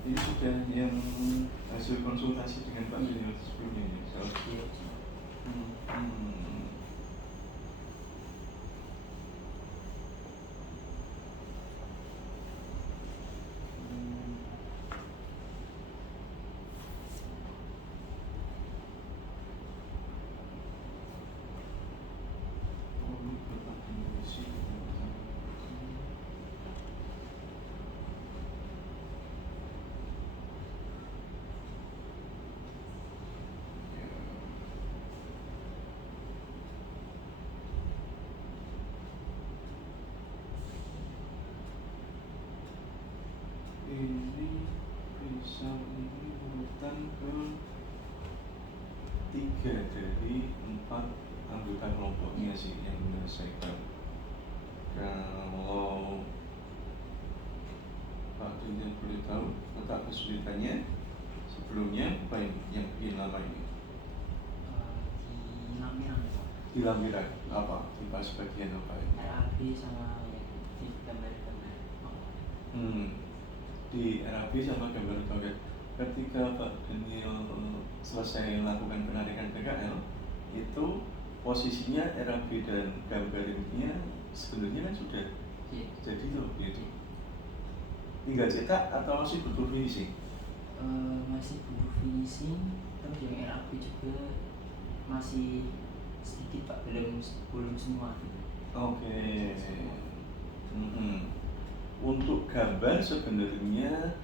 Ini sudah yang hasil konsultasi dengan Pak Junior sebelumnya ya? Iya. Ini pisau ini urutan ke 3 dari 4 anggota kelompoknya sih yang menyelesaikan. Kalau Pak Junior boleh tahu letak kesulitannya sebelumnya apa yang bikin lama ini? Di lampiran. Di lampiran apa? Di pas bagian apa ini? RAB sama di gambar-gambar. Di RAB sama gambar-gambar. Ketika Pak Junior selesai melakukan penarikan PKL, itu posisinya RAB dan gambarnya sebenarnya kan sudah jadi tuh gitu. Tinggal cetak atau masih butuh finishing? Masih butuh finishing, terus yang RAB juga masih sedikit Pak, belum semua. Oke. Untuk gambar sebenarnya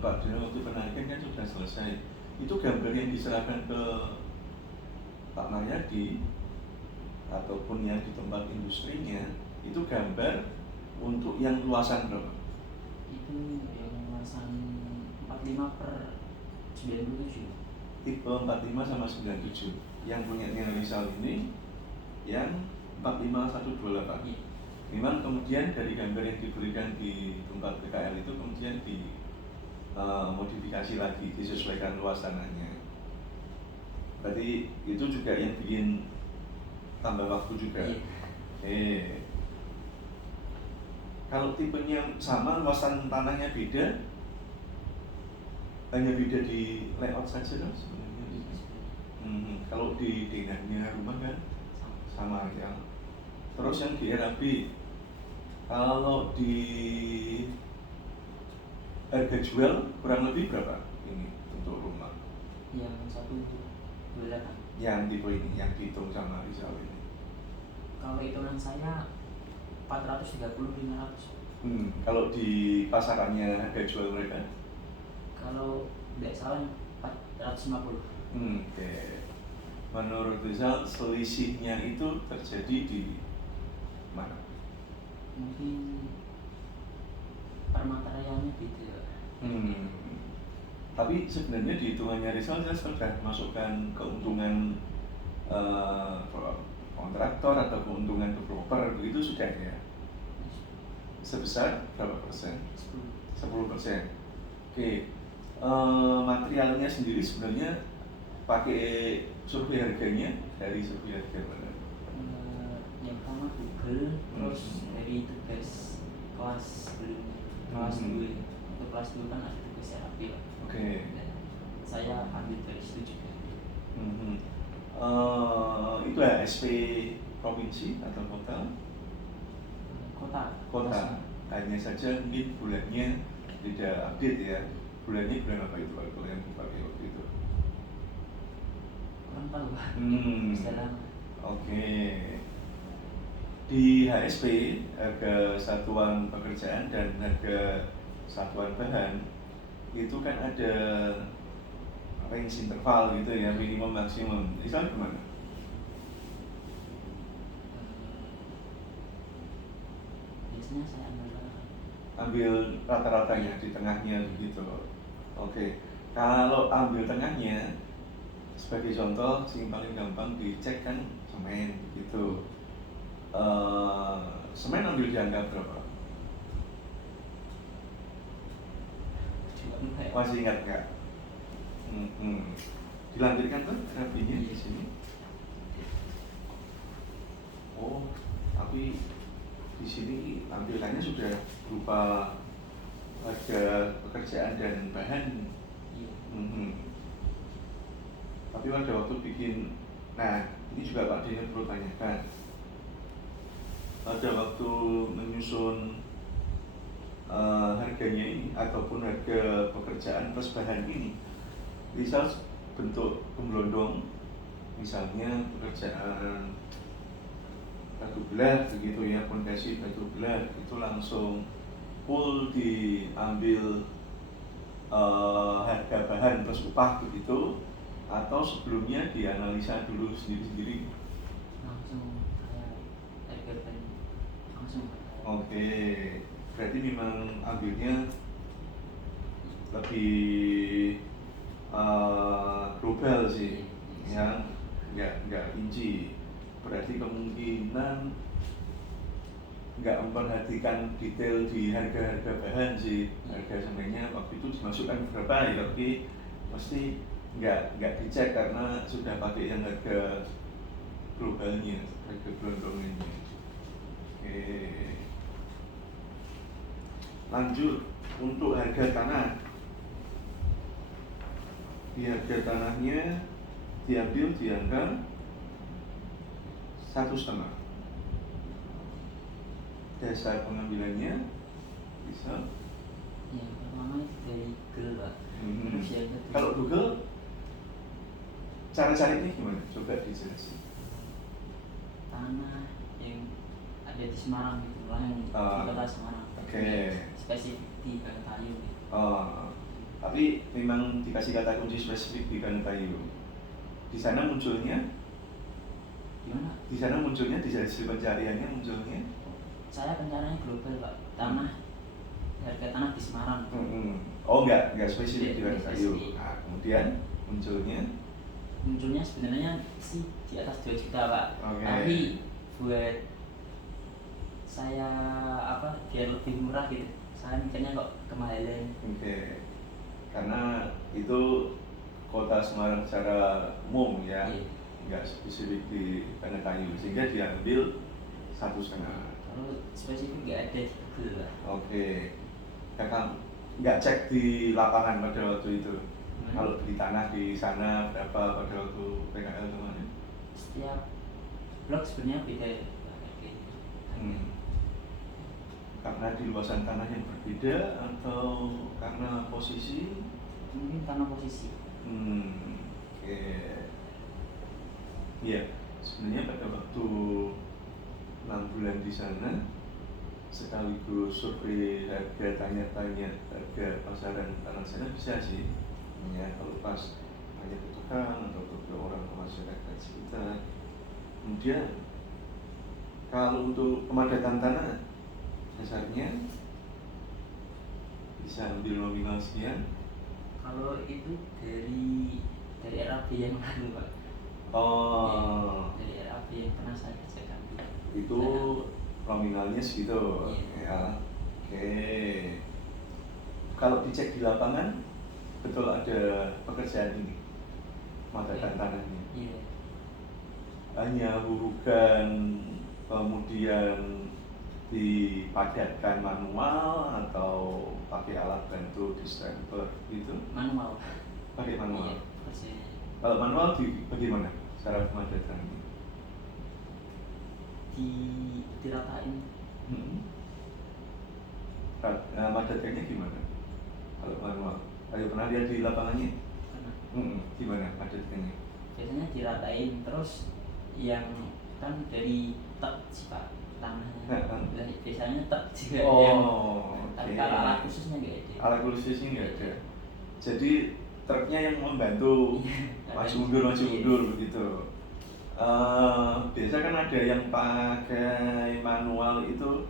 Pak Dino waktu penarikan kan sudah selesai. Itu gambar yang diserahkan ke Pak Maryadi ataupun yang di tempat industrinya, itu gambar untuk yang luasan berapa? Itu yang luasan 45/97. Tipe 45 sama 97. Yang punya Rizal ini yang 45128. Iya. Memang kemudian dari gambar yang diberikan di tempat PKL itu kemudian di modifikasi lagi, disesuaikan luas tanahnya. Berarti itu juga yang bikin tambah waktu juga. Iya. Kalau tipenya sama, luasan tanahnya beda, hanya beda di layout saja kan sebenarnya. Kalau di denahnya rumah kan sama ya. Terus yang di RAB, kalau di harga jual kurang lebih berapa ini untuk rumah? Yang satu untuk 28. Yang tipe ini, yang dihitung sama Rizal ini. Kalau hitungan saya 430-500. Kalau di pasarannya harga jual mereka? Kalau tidak salah 450. Oke. Menurut Rizal selisihnya itu terjadi di mana? Mungkin permaterialnya beda. Tapi sebenarnya di hitungannya Rizal sudah masukkan keuntungan kontraktor atau keuntungan developer begitu sudah ya? Sebesar berapa persen? 10%. Oke. Materialnya sendiri sebenarnya pakai survei harganya dari survei harga mana? Yang pertama Google, terus dari tugas kelas sebelumnya, kelas 2. Untuk kelas 2 kan ada tugas RAP. Oke. Saya ambil dari situ juga. Itu ASP provinsi atau kota? Kota. Hanya saja mungkin bulannya tidak update ya. Bulannya bulan apa itu kalau yang dipakai waktu itu? Kurang tahu Pak. Oke. Di HSP, harga satuan pekerjaan dan harga satuan bahan itu kan ada range interval gitu ya, minimum maksimum. Itu gimana? Biasanya saya ambil rata-ratanya di tengahnya begitu. Oke. Kalau ambil tengahnya, sebagai contoh yang paling gampang dicek kan semen gitu. Semen ambil di angka berapa? Masih ingat nggak? Dilampirkan tuh grafiknya di sini. Oh, tapi di sini tampilannya sudah berupa harga pekerjaan dan bahan. Iya. Tapi pada waktu bikin, nah ini juga Pak Dini perlu tanyakan. Pada waktu menyusun harganya ini ataupun harga pekerjaan plus bahan ini, misal bentuk gemblondong, misalnya pekerjaan batu belah begitu ya, fondasi batu belah itu langsung full diambil harga bahan plus upah begitu, atau sebelumnya dianalisa dulu sendiri-sendiri? Langsung kayak harga bahan langsung. Oke, berarti memang ambilnya lebih global sih, yang nggak rinci. Berarti kemungkinan nggak memperhatikan detail di harga-harga bahan sih. Harga sebenarnya waktu itu dimasukkan berapa ya, tapi pasti nggak dicek karena sudah pakai yang harga globalnya, harga gelondongannya. Oke. Lanjut untuk harga tanah. Di harga tanahnya diambil di angka 1,5. Dasar pengambilannya bisa. Yang pertama itu dari Google Pak. Terus yang kedua, Kalau Google cara carinya gimana? Coba dijelasin. tanah yang ada di Semarang gitu lah, yang di kota Semarang. Oke. Spesifik di Kayu gitu. Tapi memang dikasih kata kunci spesifik di Kayu. Di sana munculnya? Gimana? Di sana munculnya, di hasil pencariannya munculnya? Saya pencariannya global Pak. Tanah, harga tanah di Semarang. Oh enggak spesifik di Nggak Kayu. spesifik. Nah, kemudian Munculnya sebenarnya sih di atas 2 juta Pak. Oke. Tapi buat saya biar lebih murah gitu, saya mikirnya kok kemahalan. Oke. Karena itu kota Semarang secara umum ya, Iya. nggak spesifik di Kayu, sehingga diambil 1,5. Kalau spesifik nggak ada di Google Pak. Oke. Kakak nggak cek di lapangan pada waktu itu? Kalau beli tanah di sana berapa pada waktu PKL kemarin? Setiap blok sebenarnya beda ya. Karena di luasan tanah yang berbeda atau karena posisi? Mungkin karena posisi. Oke. Iya, sebenarnya pada waktu 6 bulan di sana, sekaligus survei harga, tanya-tanya harga pasaran tanah sana bisa sih. Ya, kalau pas tanya ke tukang atau ke orang masyarakat sekitar. Kemudian kalau untuk pemadatan tanah, dasarnya bisa ambil nominal sekian. Kalau itu dari RAB yang lalu Pak. Oh, Dari RAB yang pernah saya kerjakan itu nominalnya segitu. Iya. Ya. Oke. Kalau dicek di lapangan, betul ada pekerjaan ini, pemadatan tanahnya. Iya. Hanya bukan kemudian dipadatkan manual atau pakai alat bantu di stempler gitu? Manual. Pakai manual. Iya, kerjanya. Kalau manual bagaimana cara pemadatannya? Diratain. Pemadatannya gimana? Kalau manual, ayo pernah lihat di lapangannya? Karena Gimana pemadatannya? biasanya diratain, terus yang kan dari tek sih Pak tanahnya. Biasanya tek juga yang. Tapi kalau alat khususnya nggak ada. Alat khususnya nggak ada. Jadi truknya yang membantu maju mundur begitu. Biasa kan ada yang pakai manual itu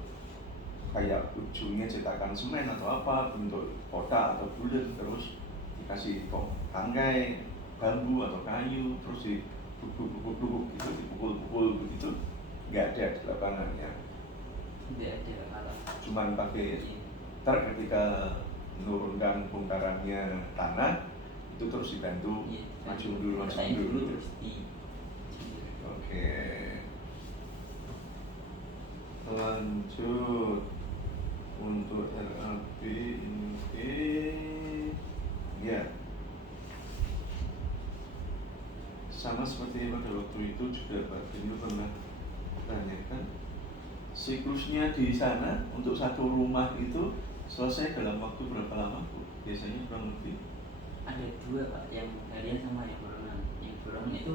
kayak ujungnya cetakan semen atau apa, bentuk kotak atau bulat, terus dikasih tangkai bambu atau kayu, terus dibubuk gitu, dipukul begitu. Nggak ada di lapangan ya. Nggak ada kalau. Cuman pakai truk ketika menurunkan bongkarannya tanah itu terus dibantu maju mundur terus di. Oke. Lanjut untuk RAB ini sama seperti pada waktu itu juga Pak Benyo pernah tanyakan, siklusnya di sana untuk satu rumah itu selesai dalam waktu berapa lama Bu? Biasanya kurang lebih? Ada dua Pak, yang harian sama yang borongan. Yang borongan itu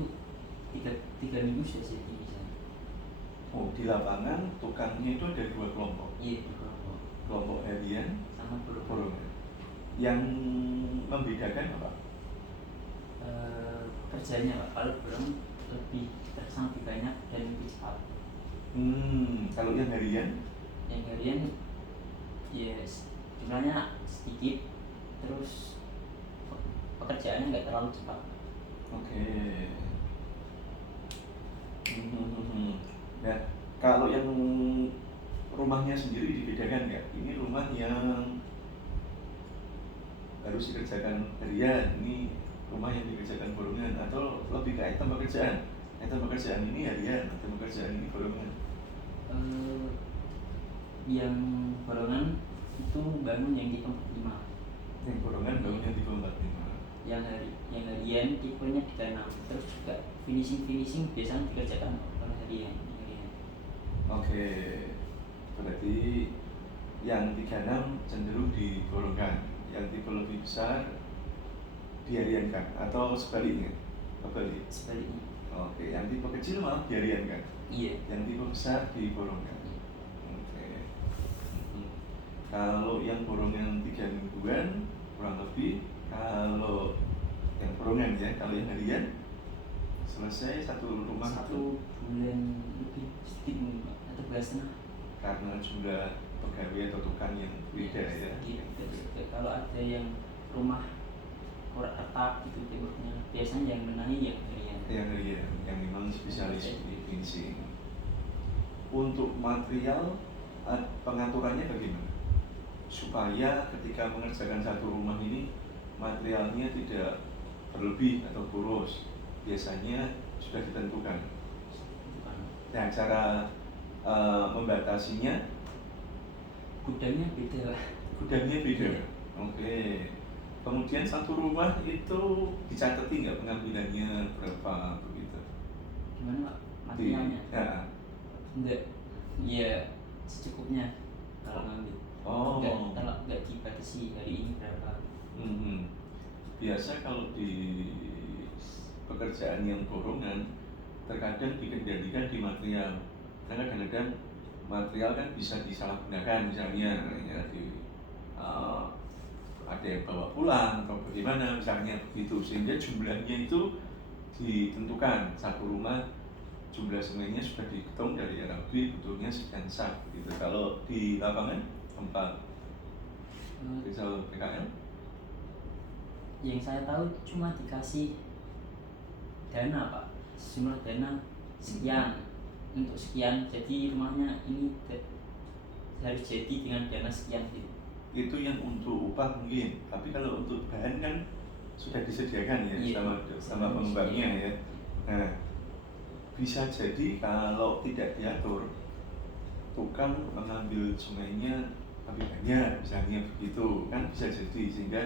tiga minggu sudah jadi misalnya. Oh, di lapangan tukangnya itu ada dua kelompok? Iya, dua kelompok. Kelompok harian sama borongan. Yang membedakan apa? Kerjanya Pak, kalau borongan sangat lebih banyak dan lebih cepat. Kalau yang harian? Yang harian ya jumlahnya sedikit, terus pekerjaannya nggak terlalu cepat. Oke. Nah, kalau yang rumahnya sendiri dibedakan nggak? Ini rumah yang harus dikerjakan harian, ini rumah yang dikerjakan borongan, atau lebih ke item pekerjaan? Item pekerjaan ini harian, item pekerjaan ini borongan? Yang borongan itu bangun yang tipe 45. Yang borongan bangun yang tipe 45. Yang harian tipenya 36. Terus juga finishing biasanya dikerjakan oleh harian. Oke, berarti yang 36 cenderung diborongkan, yang tipe lebih besar dihariankan, atau sebaliknya? Sebaliknya. Oke, yang tipe kecil malah dihariankan? Iya. Yang tipe besar diborongkan? Oke. Kalau yang borongan 3 mingguan kurang lebih, kalau yang borongan ya, kalau yang harian selesai satu rumah 1 bulan lebih sedikit, 1 bulan setengah. Karena jumlah pegawai atau tukang yang beda ya. Kalau ada yang rumah kurang retak gitu temboknya, biasanya yang benahi yang harian. Yang harian, yang memang spesialis di finishing. Untuk material pengaturannya bagaimana? Supaya ketika mengerjakan satu rumah ini materialnya tidak berlebih atau boros, biasanya sudah ditentukan. Nah, cara membatasinya? Gudangnya beda lah. Gudangnya beda. Oke. Kemudian satu rumah itu dicatati nggak pengambilannya berapa begitu? Gimana Pak? Materialnya? Ya. Enggak. Ya secukupnya kalau ngambil. Oh. Enggak dibatasi hari ini berapa. Biasa kalau di pekerjaan yang borongan terkadang dikendalikan di material. Karena kadang-kadang material kan bisa disalahgunakan, misalnya ya, ada yang bawa pulang atau bagaimana misalnya begitu, sehingga jumlahnya itu ditentukan. Satu rumah jumlah semennya sudah dihitung dari RAB, butuhnya sekian sak gitu. Kalau di lapangan tempat Rizal PKL, yang saya tahu cuma dikasih dana Pak, sejumlah dana sekian untuk sekian, jadi rumahnya ini harus jadi dengan dana sekian gitu. Itu yang untuk upah mungkin, tapi kalau untuk bahan kan sudah disediakan ya. Iya, sama pengembangnya ya. Nah, bisa jadi kalau tidak diatur, tukang mengambil sungainya lebih banyak, misalnya begitu kan, bisa jadi, sehingga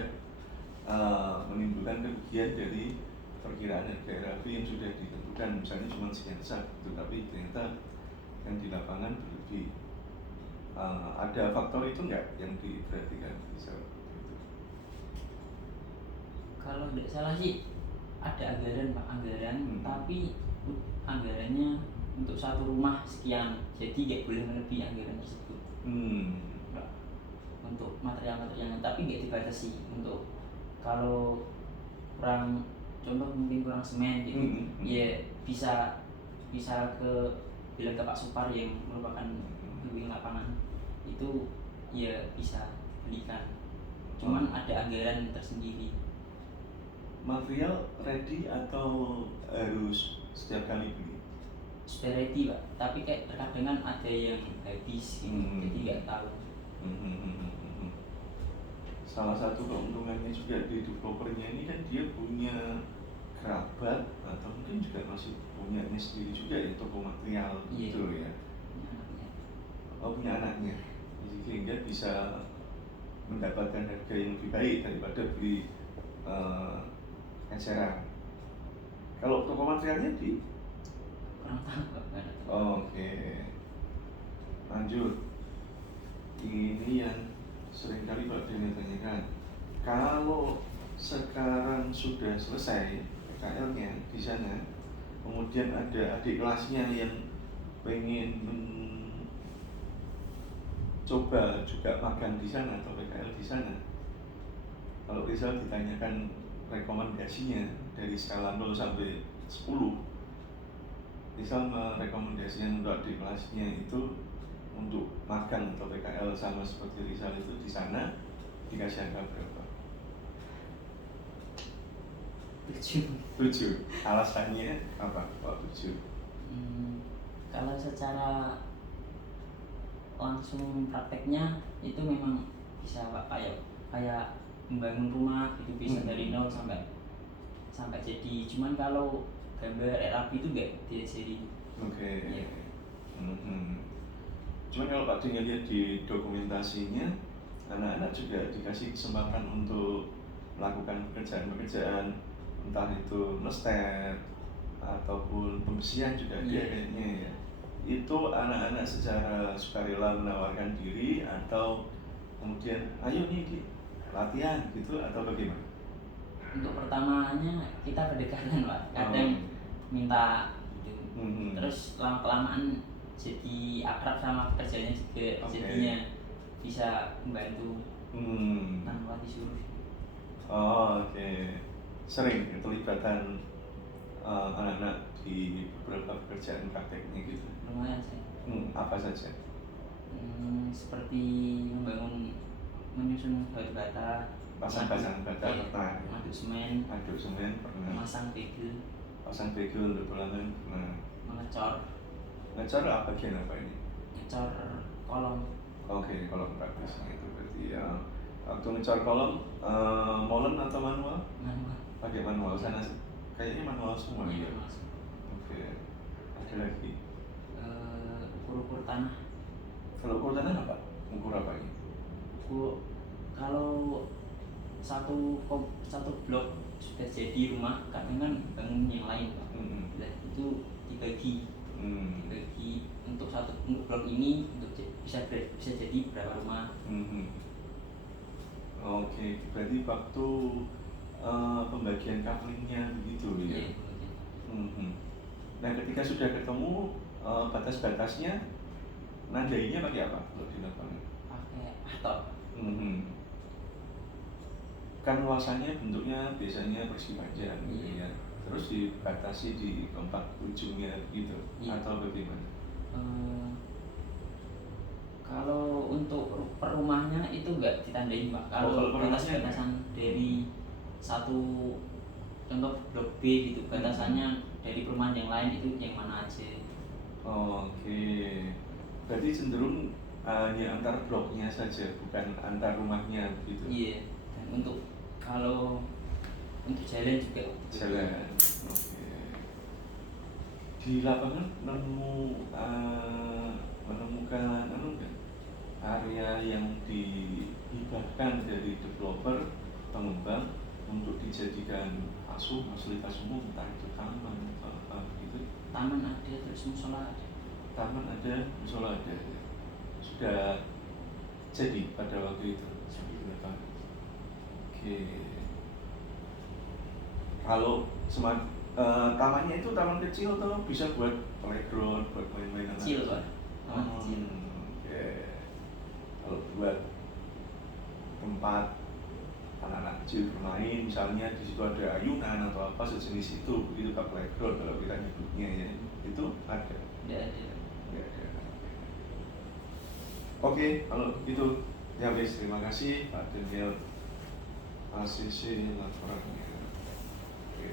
menimbulkan kerugian dari perkiraan harga RAB yang sudah ditentukan, misalnya cuma sekian sak gitu, tapi ternyata yang di lapangan berlebih. Ada faktor itu nggak yang diperhatikan bisa itu? Kalau tidak salah sih ada anggaran Pak, tapi anggarannya untuk satu rumah sekian, jadi nggak boleh melebihi anggaran tersebut. Untuk material-materialnya, tapi nggak dibatasi. Untuk kalau contoh mungkin kurang semen gitu, ya bisa bilang ke Pak Supar yang merupakan pembimbing lapangan, itu ya bisa belikan, cuman ada anggaran tersendiri. Material ready atau harus setiap kali beli? Sudah ready Pak, tapi kayak terkadang kan ada yang habis gitu, jadi nggak tahu. Salah satu keuntungannya juga di developernya ini kan dia punya kerabat atau mungkin juga masih punyanya sendiri juga ya, toko material gitu ya. Punya anaknya, sehingga bisa mendapatkan harga yang lebih baik daripada beli eceran. Kalau toko materialnya di? kurang tahu Pak, nggak ada tahu. Oke, lanjut. Ini yang seringkali Pak Daniel tanyakan. Kalau sekarang sudah selesai PKL-nya di sana, kemudian ada adik kelasnya yang pengen coba juga magang di sana atau PKL di sana, kalau Rizal ditanyakan rekomendasinya dari skala 0 sampai 10, Rizal merekomendasikan untuk adik kelasnya itu untuk magang atau PKL sama seperti Rizal itu di sana, dikasih angka berapa? 7. 7. Alasannya apa Pak 7? Kalau secara langsung prakteknya itu memang bisa Pak, kayak membangun rumah gitu, bisa dari nol sampai jadi. Cuman kalau gambar RAB itu enggak diajari. Oke. Iya. Cuman kalau Pak Ding lihat di dokumentasinya, anak-anak juga dikasih kesempatan untuk melakukan pekerjaan-pekerjaan, entah itu ngestet ataupun pembersihan juga dia kayaknya ya. Itu anak-anak secara sukarela menawarkan diri atau kemudian ayo nih latihan gitu atau bagaimana? Untuk pertamanya kita berdekatan Pak, kadang minta gitu. Terus lama-kelamaan jadi akrab sama pekerjaannya juga, jadinya bisa membantu tanpa disuruh. Oke. Sering keterlibatan anak-anak di beberapa pekerjaan prakteknya gitu. Lumayan sih. Apa saja? Seperti menyusun batu bata, Pasang-pasang bata pernah. aduk semen Pernah. memasang begel untuk tulangan pernah. ngecor Apa bagian apa ini? ngecor kolom. Oke, kolom praktisnya itu berarti ya. Waktu ngecor kolom, molen atau manual? Pakai manual sana sih. Kayaknya manual semua ya. Oke. Ada lagi? Ukur tanah. Kalau ukur tanah apa? Ukur apa ini? Kalau satu blok sudah jadi rumah, kadang kan bangun yang lain Pak. Itu dibagi untuk blok ini untuk bisa jadi berapa rumah. Oke, berarti waktu pembagian couplingnya begitu ya. Nah, ketika sudah ketemu batas-batasnya, nadainya pakai apa kalau di lapangan? Pakai atok. Kan luasannya bentuknya biasanya persegi panjang gitu ya. Terus dibatasi di keempat ujungnya gitu atau bagaimana? Kalau untuk per rumahnya itu enggak ditandain Pak. Kalau batasan dari satu contoh blok B gitu, batasannya dari perumahan yang lain itu yang mana aja. Oke. Berarti cenderung hanya antar bloknya saja, bukan antar rumahnya begitu. Iya. Dan kalau untuk jalan juga. Jalan. Oke. Di lapangan menemukan area yang dihibahkan dari developer pengembang untuk dijadikan fasilitas umum, entah itu taman atau apa gitu. Taman ada, terus musola ada. Taman ada, musola ada. Sudah jadi pada waktu itu. Oke. Kalau tamannya itu taman kecil atau bisa buat playground, buat main-main anak? Kecil Pak. Taman kecil. Oke. Kalau buat tempat anak-anak kecil bermain, misalnya di situ ada ayunan atau apa sejenis itu, begitu Pak, playground kalau kita nyebutnya ya, itu ada? Tidak ada. Oke, kalau gitu ya wes, terima kasih Pak Daniel ACC laporannya. Oke.